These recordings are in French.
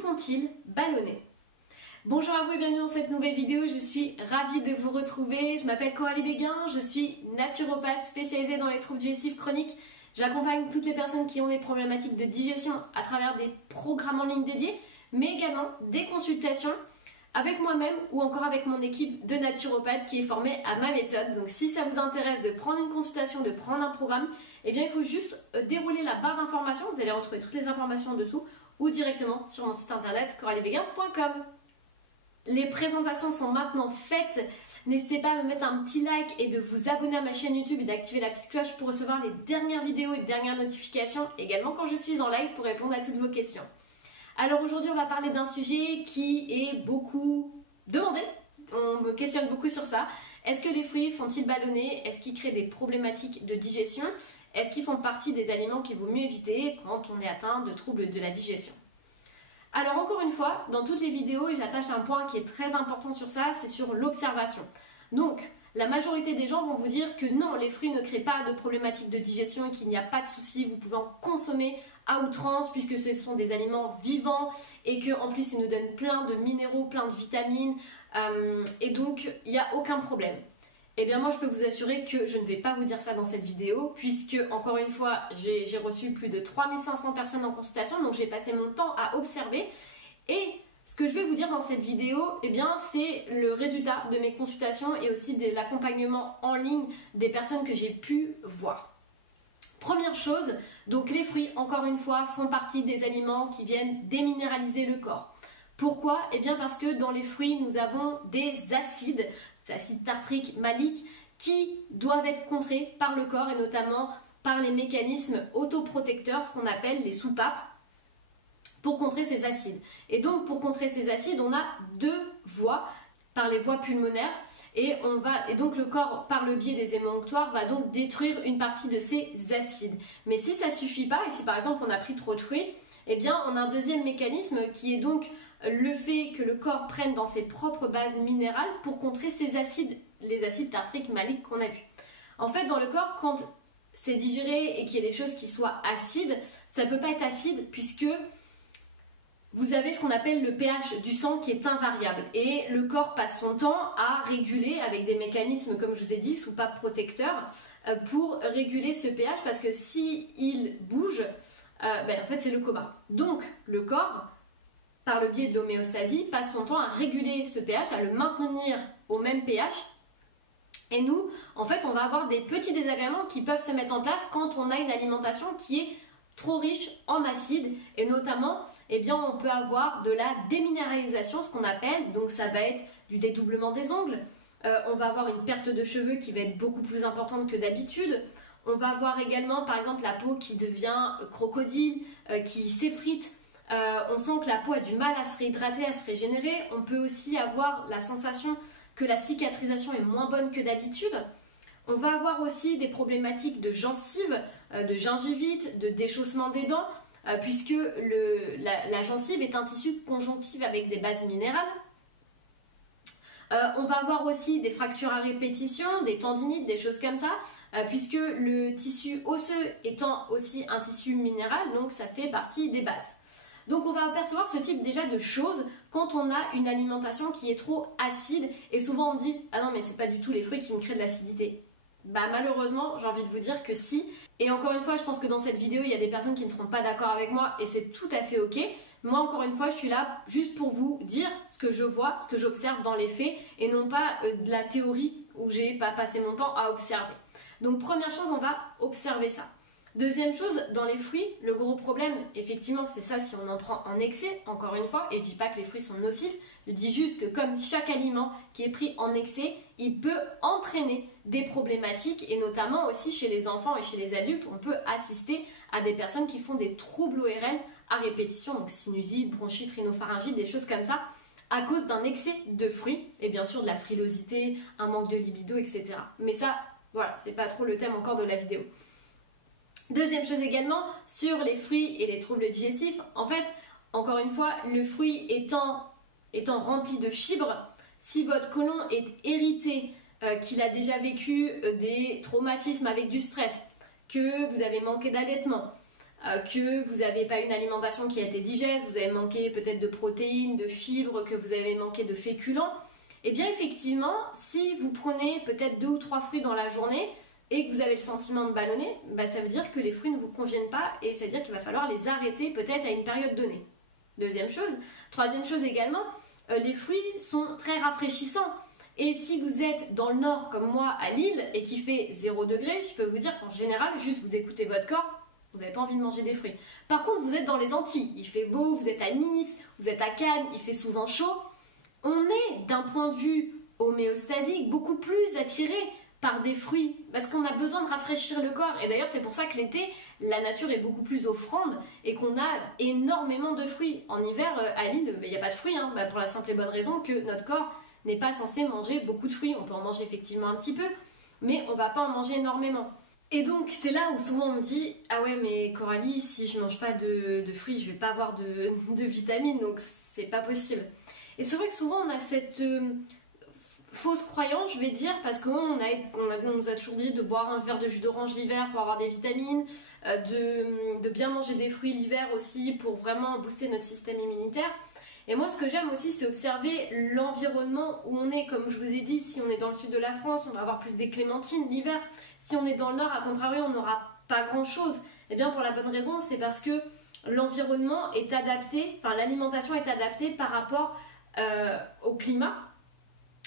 font-ils ballonner? Bonjour à vous et bienvenue dans cette nouvelle vidéo, je suis ravie de vous retrouver. Je m'appelle Coralie Béguin, je suis naturopathe spécialisée dans les troubles digestifs chroniques. J'accompagne toutes les personnes qui ont des problématiques de digestion à travers des programmes en ligne dédiés, mais également des consultations avec moi-même ou encore avec mon équipe de naturopathes qui est formée à ma méthode. Donc si ça vous intéresse de prendre une consultation, de prendre un programme, eh bien il faut juste dérouler la barre d'informations, vous allez retrouver toutes les informations en dessous ou directement sur mon site internet coraliebeguin.com. Les présentations sont maintenant faites. N'hésitez pas à me mettre un petit like et de vous abonner à ma chaîne YouTube et d'activer la petite cloche pour recevoir les dernières vidéos et dernières notifications, également quand je suis en live pour répondre à toutes vos questions. Alors aujourd'hui on va parler d'un sujet qui est beaucoup demandé, on me questionne beaucoup sur ça. Est-ce que les fruits font-ils ballonner? Est-ce qu'ils créent des problématiques de digestion? Est-ce qu'ils font partie des aliments qu'il vaut mieux éviter quand on est atteint de troubles de la digestion? Alors encore une fois, dans toutes les vidéos, et j'attache un point qui est très important sur ça, c'est sur l'observation. Donc, la majorité des gens vont vous dire que non, les fruits ne créent pas de problématiques de digestion et qu'il n'y a pas de souci, vous pouvez en consommer à outrance puisque ce sont des aliments vivants et qu'en plus ils nous donnent plein de minéraux, plein de vitamines et donc il n'y a aucun problème. Eh bien moi je peux vous assurer que je ne vais pas vous dire ça dans cette vidéo puisque encore une fois j'ai reçu plus de 3500 personnes en consultation, donc j'ai passé mon temps à observer et ce que je vais vous dire dans cette vidéo, eh bien c'est le résultat de mes consultations et aussi de l'accompagnement en ligne des personnes que j'ai pu voir. Première chose, donc les fruits encore une fois font partie des aliments qui viennent déminéraliser le corps. Pourquoi? Eh bien parce que dans les fruits nous avons des acides tartriques, maliques, qui doivent être contrés par le corps et notamment par les mécanismes autoprotecteurs, ce qu'on appelle les soupapes, pour contrer ces acides. Et donc pour contrer ces acides, on a deux voies, par les voies pulmonaires, et donc le corps, par le biais des émonctoires, va donc détruire une partie de ces acides. Mais si ça ne suffit pas, et si par exemple on a pris trop de fruits, eh bien on a un deuxième mécanisme qui est donc le fait que le corps prenne dans ses propres bases minérales pour contrer ces acides, les acides tartriques maliques qu'on a vus. En fait, dans le corps, quand c'est digéré et qu'il y a des choses qui soient acides, ça ne peut pas être acide puisque vous avez ce qu'on appelle le pH du sang qui est invariable et le corps passe son temps à réguler avec des mécanismes, comme je vous ai dit, soupapes protecteurs pour réguler ce pH parce que s'il bouge, en fait c'est le coma. Donc le corps, par le biais de l'homéostasie, passe son temps à réguler ce pH, à le maintenir au même pH. Et nous, en fait, on va avoir des petits désagréments qui peuvent se mettre en place quand on a une alimentation qui est trop riche en acides. Et notamment, eh bien, on peut avoir de la déminéralisation, ce qu'on appelle. Donc ça va être du dédoublement des ongles. On va avoir une perte de cheveux qui va être beaucoup plus importante que d'habitude. On va avoir également, par exemple, la peau qui devient crocodile, qui s'effrite. On sent que la peau a du mal à se réhydrater, à se régénérer. On peut aussi avoir la sensation que la cicatrisation est moins bonne que d'habitude. On va avoir aussi des problématiques de gencives, de gingivite, de déchaussement des dents, puisque la gencive est un tissu conjonctif avec des bases minérales. On va avoir aussi des fractures à répétition, des tendinites, des choses comme ça, puisque le tissu osseux étant aussi un tissu minéral, donc ça fait partie des bases. Donc on va apercevoir ce type déjà de choses quand on a une alimentation qui est trop acide et souvent on dit « Ah non mais c'est pas du tout les fruits qui me créent de l'acidité ». Bah malheureusement j'ai envie de vous dire que si. Et encore une fois je pense que dans cette vidéo il y a des personnes qui ne seront pas d'accord avec moi et c'est tout à fait ok. Moi encore une fois je suis là juste pour vous dire ce que je vois, ce que j'observe dans les faits et non pas de la théorie où j'ai pas passé mon temps à observer. Donc première chose, on va observer ça. Deuxième chose, dans les fruits, le gros problème, effectivement, c'est ça si on en prend en excès, encore une fois, et je dis pas que les fruits sont nocifs, je dis juste que comme chaque aliment qui est pris en excès, il peut entraîner des problématiques, et notamment aussi chez les enfants et chez les adultes, on peut assister à des personnes qui font des troubles ORL à répétition, donc sinusite, bronchite, rhinopharyngite, des choses comme ça, à cause d'un excès de fruits, et bien sûr de la frilosité, un manque de libido, etc. Mais ça, voilà, c'est pas trop le thème encore de la vidéo. Deuxième chose également, sur les fruits et les troubles digestifs, en fait, encore une fois, le fruit étant rempli de fibres, si votre côlon est irrité, qu'il a déjà vécu des traumatismes avec du stress, que vous avez manqué d'allaitement, que vous n'avez pas une alimentation qui a été digeste, vous avez manqué peut-être de protéines, de fibres, que vous avez manqué de féculents, et bien effectivement, si vous prenez peut-être 2 ou 3 fruits dans la journée et que vous avez le sentiment de ballonner, ça veut dire que les fruits ne vous conviennent pas et ça veut dire qu'il va falloir les arrêter peut-être à une période donnée. Deuxième chose. Troisième chose également, les fruits sont très rafraîchissants. Et si vous êtes dans le nord comme moi à Lille et qu'il fait 0 degré, je peux vous dire qu'en général, juste vous écoutez votre corps, vous n'avez pas envie de manger des fruits. Par contre, vous êtes dans les Antilles, il fait beau, vous êtes à Nice, vous êtes à Cannes, il fait souvent chaud. On est d'un point de vue homéostasique beaucoup plus attiré par des fruits parce qu'on a besoin de rafraîchir le corps. Et d'ailleurs, c'est pour ça que l'été, la nature est beaucoup plus offrande et qu'on a énormément de fruits. En hiver, à Lille, il n'y a pas de fruits, pour la simple et bonne raison que notre corps n'est pas censé manger beaucoup de fruits. On peut en manger effectivement un petit peu, mais on ne va pas en manger énormément. Et donc, c'est là où souvent on me dit « Ah ouais, mais Coralie, si je ne mange pas de fruits, je ne vais pas avoir de vitamines, donc c'est pas possible. » Et c'est vrai que souvent on a cette fausse croyance, je vais dire, parce qu'on nous a toujours dit de boire un verre de jus d'orange l'hiver pour avoir des vitamines, de bien manger des fruits l'hiver aussi pour vraiment booster notre système immunitaire. Et moi, ce que j'aime aussi, c'est observer l'environnement où on est. Comme je vous ai dit, si on est dans le sud de la France, on va avoir plus des clémentines l'hiver. Si on est dans le nord, à contrario, on n'aura pas grand-chose. Et bien, pour la bonne raison, c'est parce que l'environnement est adapté, enfin l'alimentation est adaptée par rapport au climat,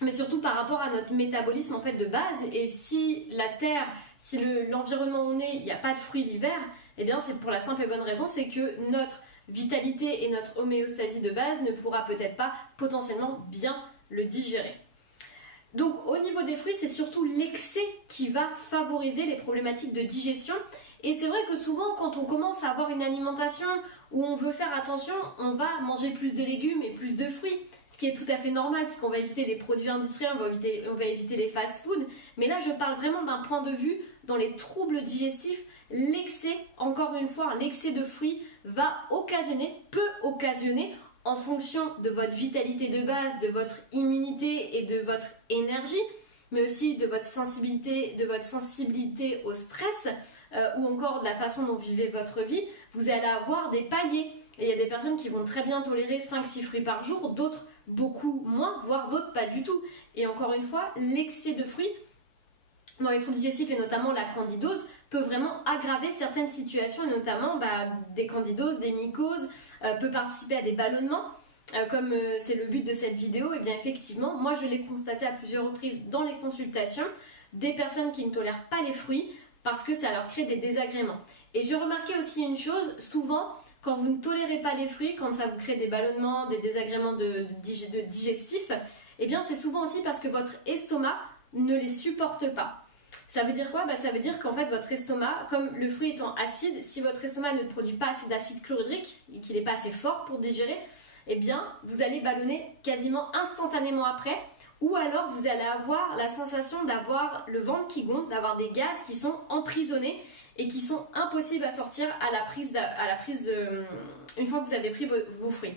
mais surtout par rapport à notre métabolisme en fait de base. Et si la terre, si l'environnement où on est, il n'y a pas de fruits l'hiver, et bien c'est pour la simple et bonne raison, c'est que notre vitalité et notre homéostasie de base ne pourra peut-être pas potentiellement bien le digérer. Donc au niveau des fruits, c'est surtout l'excès qui va favoriser les problématiques de digestion. Et c'est vrai que souvent, quand on commence à avoir une alimentation où on veut faire attention, on va manger plus de légumes et plus de fruits. Ce qui est tout à fait normal, puisqu'on va éviter les produits industriels, on va éviter les fast-foods. Mais là, je parle vraiment d'un point de vue dans les troubles digestifs. L'excès, encore une fois, l'excès de fruits peut occasionner, en fonction de votre vitalité de base, de votre immunité et de votre énergie, mais aussi de votre sensibilité au stress, ou encore de la façon dont vous vivez votre vie, vous allez avoir des paliers. Et il y a des personnes qui vont très bien tolérer 5-6 fruits par jour, d'autres beaucoup moins, voire d'autres pas du tout. Et encore une fois, l'excès de fruits dans les troubles digestifs et notamment la candidose peut vraiment aggraver certaines situations, et notamment des candidoses, des mycoses, peut participer à des ballonnements. Comme c'est le but de cette vidéo, et bien effectivement, moi je l'ai constaté à plusieurs reprises dans les consultations, des personnes qui ne tolèrent pas les fruits parce que ça leur crée des désagréments. Et j'ai remarqué aussi une chose, souvent, quand vous ne tolérez pas les fruits, quand ça vous crée des ballonnements, des désagréments de digestifs, eh bien c'est souvent aussi parce que votre estomac ne les supporte pas. Ça veut dire quoi? Ça veut dire qu'en fait votre estomac, comme le fruit étant acide, si votre estomac ne produit pas assez d'acide chlorhydrique et qu'il n'est pas assez fort pour digérer, eh bien vous allez ballonner quasiment instantanément après, ou alors vous allez avoir la sensation d'avoir le ventre qui gonfle, d'avoir des gaz qui sont emprisonnés et qui sont impossibles à sortir à la prise une fois que vous avez pris vos fruits.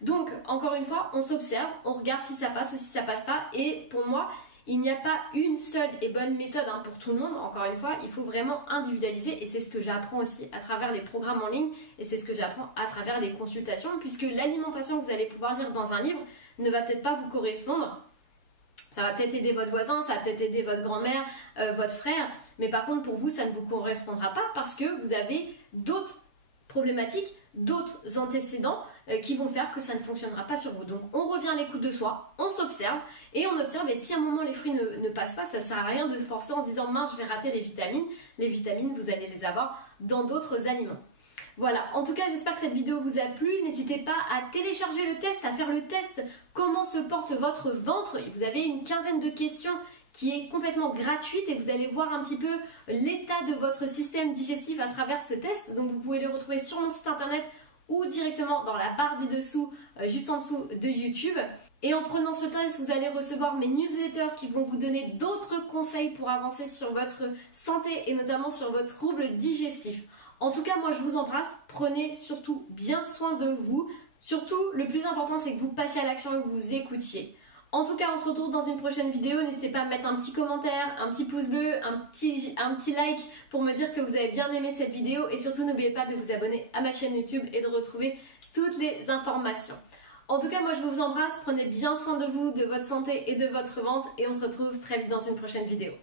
Donc encore une fois, on s'observe, on regarde si ça passe ou si ça passe pas, et pour moi, il n'y a pas une seule et bonne méthode pour tout le monde. Encore une fois, il faut vraiment individualiser, et c'est ce que j'apprends aussi à travers les programmes en ligne, et c'est ce que j'apprends à travers les consultations, puisque l'alimentation que vous allez pouvoir lire dans un livre ne va peut-être pas vous correspondre. Ça va peut-être aider votre voisin, ça va peut-être aider votre grand-mère, votre frère, mais par contre pour vous ça ne vous correspondra pas parce que vous avez d'autres problématiques, d'autres antécédents qui vont faire que ça ne fonctionnera pas sur vous. Donc on revient à l'écoute de soi, on s'observe et on observe, et si à un moment les fruits ne passent pas, ça ne sert à rien de se forcer en se disant mince je vais rater les vitamines. Les vitamines vous allez les avoir dans d'autres aliments. Voilà, en tout cas j'espère que cette vidéo vous a plu. N'hésitez pas à télécharger le test, à faire le test comment se porte votre ventre. Vous avez une quinzaine de questions qui est complètement gratuite et vous allez voir un petit peu l'état de votre système digestif à travers ce test. Donc vous pouvez le retrouver sur mon site internet ou directement dans la barre du dessous, juste en dessous de YouTube. Et en prenant ce test, vous allez recevoir mes newsletters qui vont vous donner d'autres conseils pour avancer sur votre santé et notamment sur votre trouble digestif. En tout cas, moi je vous embrasse, prenez surtout bien soin de vous. Surtout, le plus important c'est que vous passiez à l'action et que vous écoutiez. En tout cas, on se retrouve dans une prochaine vidéo. N'hésitez pas à mettre un petit commentaire, un petit pouce bleu, un petit like pour me dire que vous avez bien aimé cette vidéo. Et surtout, n'oubliez pas de vous abonner à ma chaîne YouTube et de retrouver toutes les informations. En tout cas, moi je vous embrasse, prenez bien soin de vous, de votre santé et de votre ventre et on se retrouve très vite dans une prochaine vidéo.